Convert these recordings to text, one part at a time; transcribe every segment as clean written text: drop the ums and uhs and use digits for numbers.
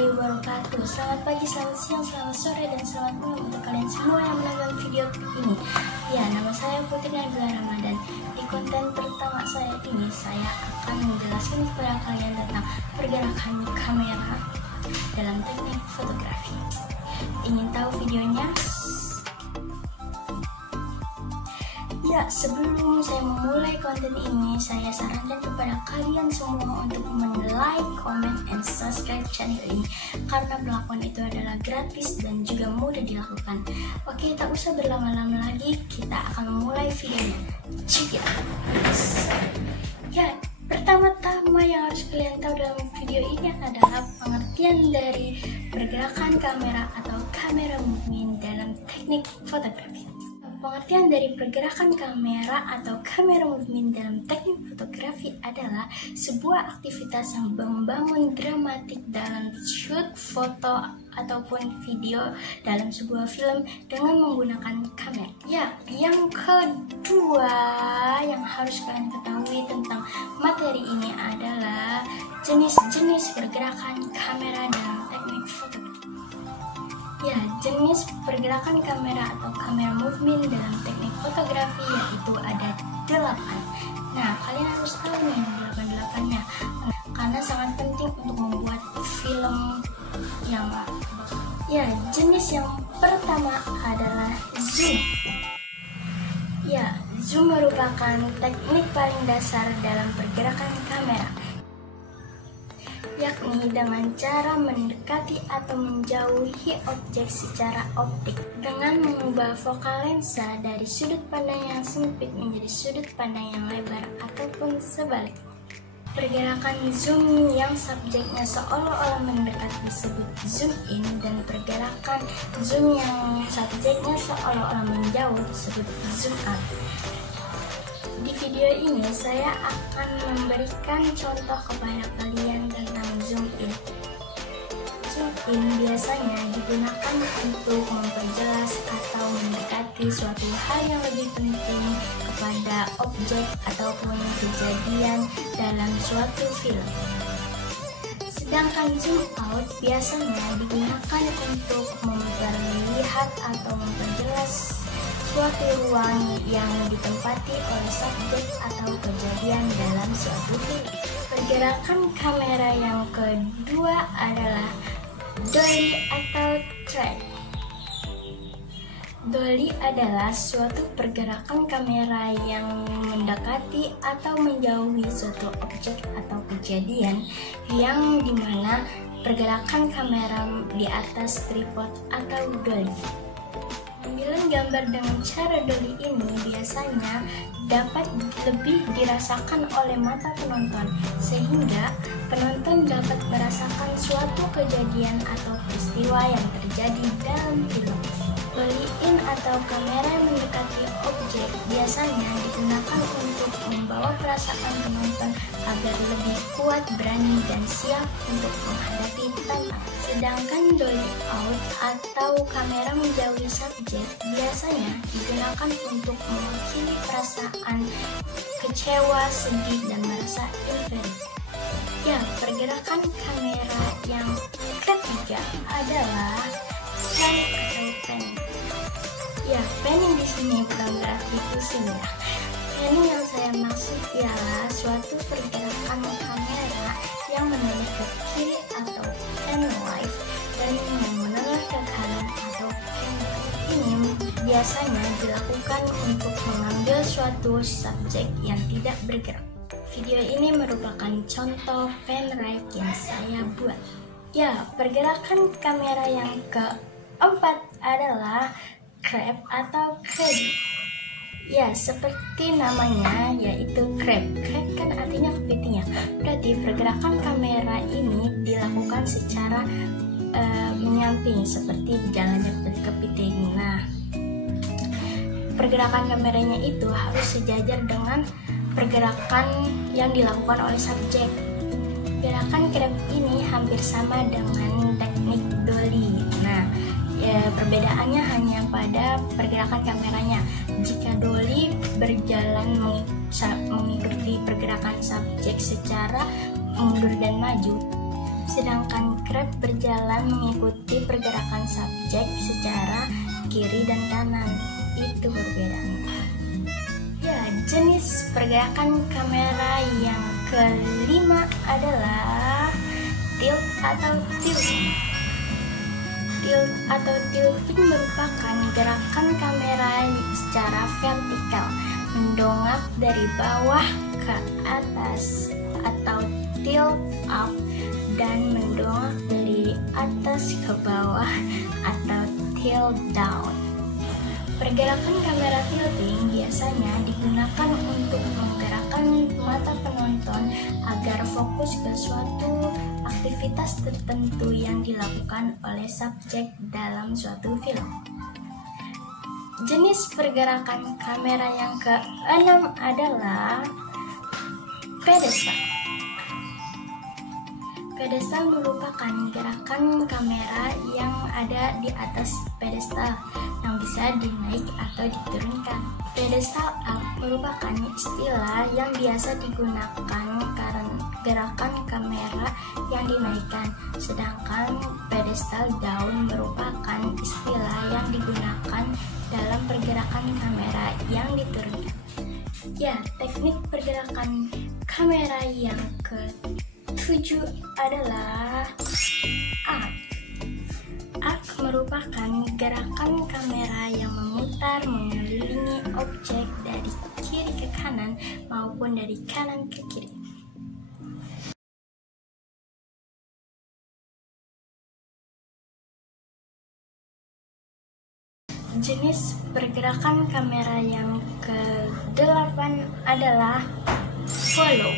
warahmatullahi wabarakatuh. Selamat pagi, selamat siang, selamat sore, dan selamat malam untuk kalian semua yang menonton video ini. Ya, nama saya Putri Nabila Ramadan. Di konten pertama saya ini, saya akan menjelaskan kepada kalian tentang pergerakan kamera dalam teknik fotografi. Ingin tahu videonya? Ya, sebelum saya memulai konten ini, saya sarankan kepada kalian semua untuk like, comment, and subscribe channel ini, karena melakukan itu adalah gratis dan juga mudah dilakukan. Oke, tak usah berlama-lama lagi, kita akan memulai videonya. Check it out. Ya, pertama-tama yang harus kalian tahu dalam video ini adalah pengertian dari pergerakan kamera atau camera movement dalam teknik fotografi. Pengertian dari pergerakan kamera atau camera movement dalam teknik fotografi adalah sebuah aktivitas yang membangun dramatik dalam shoot foto ataupun video dalam sebuah film dengan menggunakan kamera. Ya, yang kedua yang harus kalian ketahui tentang materi ini adalah jenis-jenis pergerakan kamera dalam teknik fotografi. Ya, jenis pergerakan kamera atau camera movement dalam teknik fotografi yaitu ada 8. Nah, kalian harus tahu nih 8-8-nya karena sangat penting untuk membuat film yang jenis yang pertama adalah zoom. Ya, zoom merupakan teknik paling dasar dalam pergerakan kamera, yakni dengan cara mendekati atau menjauhi objek secara optik dengan mengubah fokal lensa dari sudut pandang yang sempit menjadi sudut pandang yang lebar ataupun sebaliknya. Pergerakan zoom yang subjeknya seolah-olah mendekat disebut zoom in, dan pergerakan zoom yang subjeknya seolah-olah menjauh disebut zoom out. Di video ini saya akan memberikan contoh kepada kalian tentang zoom in. Zoom in biasanya digunakan untuk memperjelas atau mendekati suatu hal yang lebih penting kepada objek ataupun kejadian dalam suatu film. Sedangkan zoom out biasanya digunakan untuk memperlihat atau memperjelas suatu ruang yang ditempati oleh subjek atau kejadian dalam suatu film. Pergerakan kamera yang kedua adalah dolly atau track. Dolly adalah suatu pergerakan kamera yang mendekati atau menjauhi suatu objek atau kejadian yang dimana pergerakan kamera di atas tripod atau dolly. Pengambilan gambar dengan cara dolly ini biasanya dapat lebih dirasakan oleh mata penonton, sehingga penonton dapat merasakan suatu kejadian atau peristiwa yang terjadi dalam film. Dolly in atau kamera yang mendekati objek biasanya digunakan untuk membawa perasaan penonton agar lebih kuat, berani, dan siap untuk menghadapi tantangan. Sedangkan dolly out atau kamera menjauhi subjek biasanya digunakan untuk mewakili perasaan kecewa, sedih, dan merasa inferior. Ya, pergerakan kamera yang ketiga adalah slant atau panning. Ya, panning di sini bukan berarti pusing ya. Panning yang saya maksud ialah suatu pergerakan kamera yang menoleh ke kiri atau pan left dan yang menoleh ke kanan atau pan right. Ini biasanya dilakukan untuk mengambil suatu subjek yang tidak bergerak. Video ini merupakan contoh pan right yang saya buat. Ya, pergerakan kamera yang keempat adalah crab atau crabbing. Ya, seperti namanya yaitu crab. Crab kan artinya kepiting ya. Berarti pergerakan kamera ini dilakukan secara menyamping seperti jalannya kepiting. Nah, pergerakan kameranya itu harus sejajar dengan pergerakan yang dilakukan oleh subjek. Gerakan crab ini hampir sama dengan teknik dolly. Nah, perbedaannya hanya pada pergerakan kameranya. Jika dolly berjalan mengikuti pergerakan subjek secara mundur dan maju, sedangkan grab berjalan mengikuti pergerakan subjek secara kiri dan kanan. Itu perbedaannya. Ya, jenis pergerakan kamera yang kelima adalah tilt atau tilting. Tilt atau tilting merupakan gerakan kamera secara vertikal, mendongak dari bawah ke atas, atau tilt up, dan mendongak dari atas ke bawah atau tilt down. Pergerakan kamera tilting biasanya digunakan untuk menggerakkan mata penonton agar fokus ke suatu aktivitas tertentu yang dilakukan oleh subjek dalam suatu film. Jenis pergerakan kamera yang keenam adalah pedestal. Pedestal merupakan gerakan kamera yang ada di atas pedestal yang bisa dinaik atau diturunkan. Pedestal up merupakan istilah yang biasa digunakan karena gerakan kamera yang dinaikkan, sedangkan pedestal down merupakan istilah yang digunakan dalam pergerakan kamera yang diturunkan. Ya, teknik pergerakan kamera yang ke-7 adalah arc. Arc merupakan gerakan kamera yang memutar mengelilingi objek dari kiri ke kanan maupun dari kanan ke kiri. Jenis pergerakan kamera yang ke-8 adalah follow.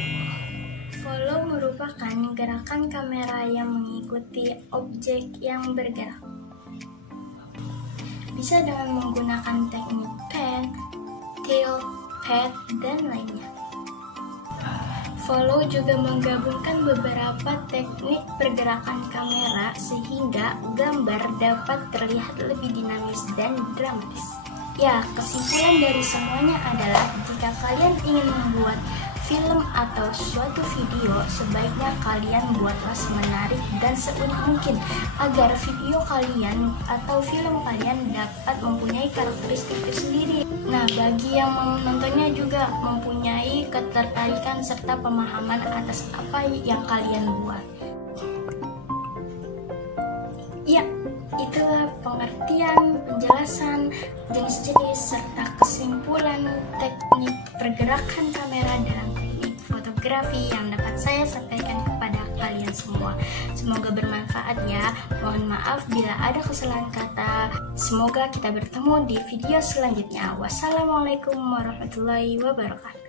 Follow merupakan gerakan kamera yang mengikuti objek yang bergerak. Bisa dengan menggunakan teknik pan, tilt, pat, dan lainnya. Follow juga menggabungkan beberapa teknik pergerakan kamera sehingga gambar dapat terlihat lebih dinamis dan dramatis. Ya, kesimpulan dari semuanya adalah jika kalian ingin membuat film atau suatu video, sebaiknya kalian buatlah semenarik dan seunik mungkin agar video kalian atau film kalian dapat mempunyai karakteristik tersendiri. Nah, bagi yang menontonnya juga mempunyai ketertarikan serta pemahaman atas apa yang kalian buat. Ya, itulah pengertian, penjelasan, jenis-jenis serta kesimpulan teknik pergerakan kamera dalam teknik fotografi yang dapat saya sampaikan kepada kalian semua. Semoga bermanfaat ya. Mohon maaf bila ada kesalahan kata. Semoga kita bertemu di video selanjutnya. Wassalamualaikum warahmatullahi wabarakatuh.